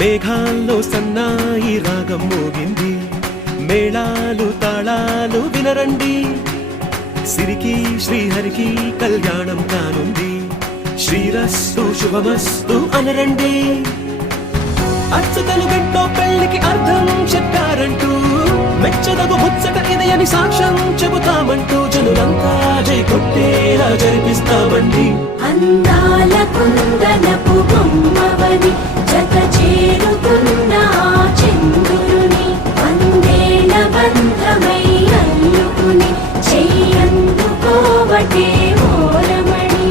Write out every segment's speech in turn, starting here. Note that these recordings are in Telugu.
మేఘాల్లో సన్నాయి రాగం మోగింది, మేళాలు తాళాలు వినరండి, సిరికి శ్రీహరికి కళ్యాణం కానుంది, శ్రీరస్తు శుభమస్తు అనరండి. అచ్చతలు గంటో పెళ్లికి అర్థం చెప్పారంటూ, మెచ్చదగు ముచ్చట ఇదయని సాక్ష్యం చెబుతామంటూ, జనులంతా జై కొట్టేలా జరిపిస్తామండి. అందాల కుందనపు బొమ్మవని జత చేరుకున్న చంద్రుని, వందేల బంధమై అల్లుకుని చెయ్యందుకోవటే ఓరమణి.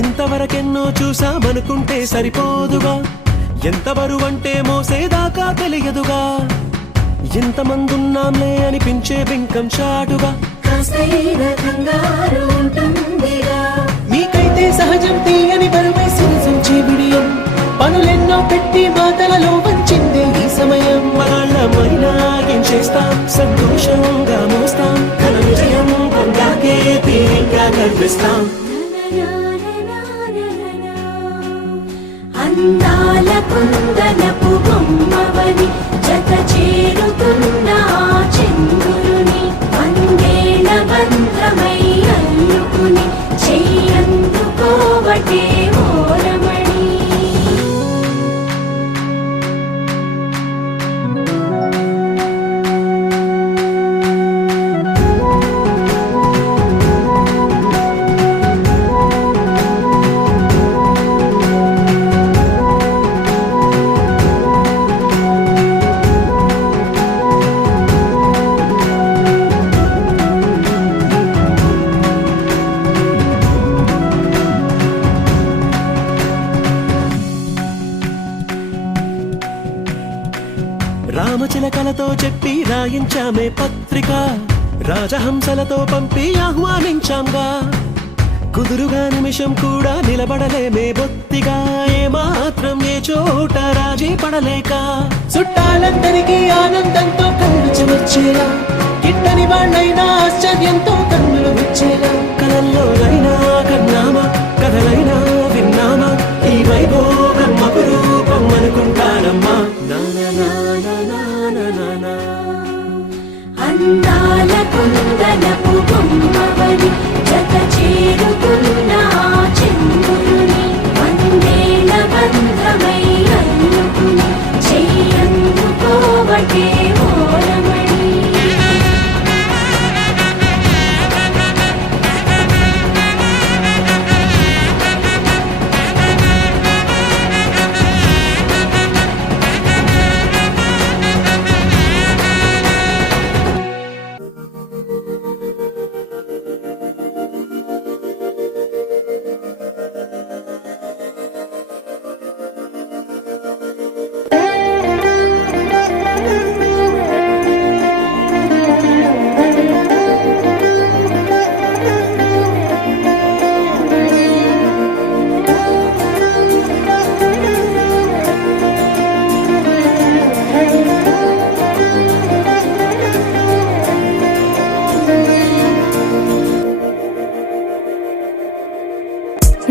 ఇంతవరకెన్నో చూసామనుకుంటే సరిపోదుగా, ఎంత బరువంటే మోసేదాకా తెలియదుగా, ఎంతమందున్నాంలే అనిపించే బింకం చాటుగా, మీకైతే సహజం తీయని బరువై సిరిసంచే బిడియం, పనులెన్నో పెట్టి మాటలలో వంచిందే ఈ సమయం. మనాళ్ళమైనా ఏం చేస్తాం, సంతోషంగా మోస్తాం, ఘన విజయం పొందాకే తీరిగ్గా కనిపిస్తాం. అందాల కుందనపు బొమ్మవని జత చేరుకున్న చంద్రుని, వందేల బంధమై అల్లుకుని చెయ్యందుకోవటే ఓరమణి. రామచిలకలతో చెప్పి రాయించామే పత్రిక, రాజహంసలతో పంపి ఆహ్వానించాంగా, కుదురుగా నిమిషం కూడా నిలబడలేమే బొత్తిగా, ఏ మాత్రం ఏ చోట రాజీ పడలేక, చుట్టాలందరికీ ఆనందంతో కళ్ళు చెమర్చేలా, కిట్టని వాళ్ళైనా ఆశ్చర్యంతో కన్నులు వచ్చేలా, కలల్లోనైనా కన్నామా కథలైనా విన్నామా, ఈ వైభోగం అపురూపం అనుకుంటానమ్మా. అందాల కుందనపు బొమ్మవని జత చేరుకున్న చంద్రుని, వందేల బంధమై అల్లుకుని చెయ్యందుకోవటే ఓరమణి.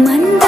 మంద